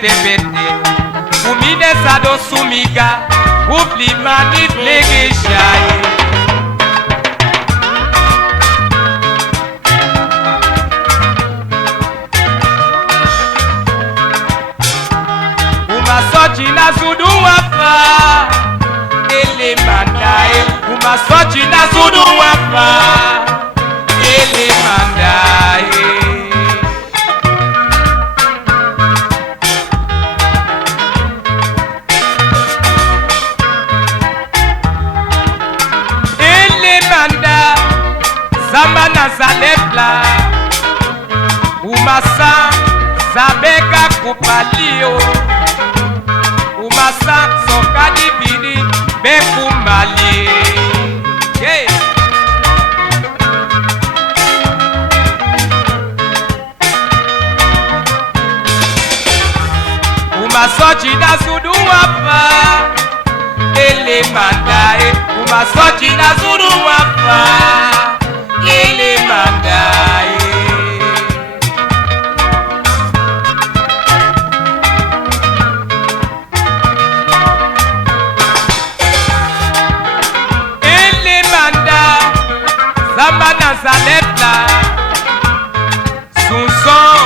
kupete pete umine sado sumiga upli manif legeshaye umasochi na zudu wafa ele mandae umasochi na zudu wafa ele mandae Zamana zalepla umasa zabeka kupalio umasa sokadi bini bekumali yeah. Umasochi na zudu wapa ele mandae umasochi na zudu wapa ele mandae ele manda zamana zalepla sunson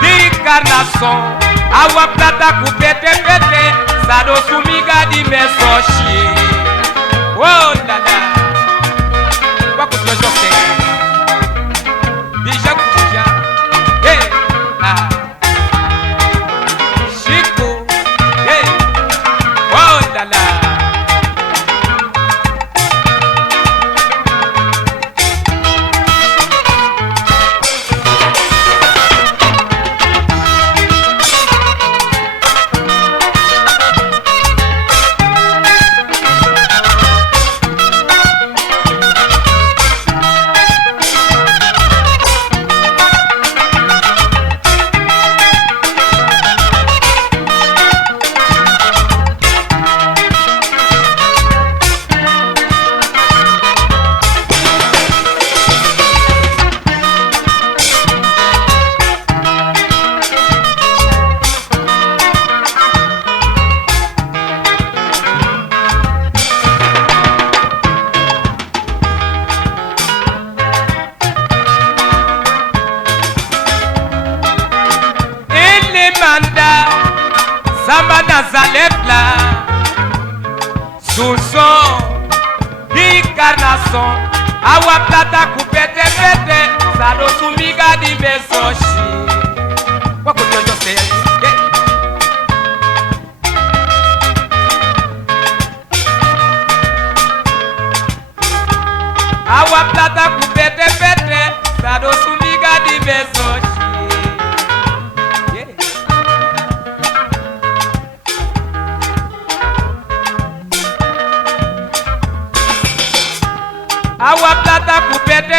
d'incarnation awa plata kupete pete sado sumiga di mesochi oh la la déjà kuja hey ah Chico hey oh la la Zamana zalepla sunson d'incarnation awa plata kupete pete sado sumiga di mesochi wako ndio say awa plata kupete pete sado sumiga di mesochi awa plata kupete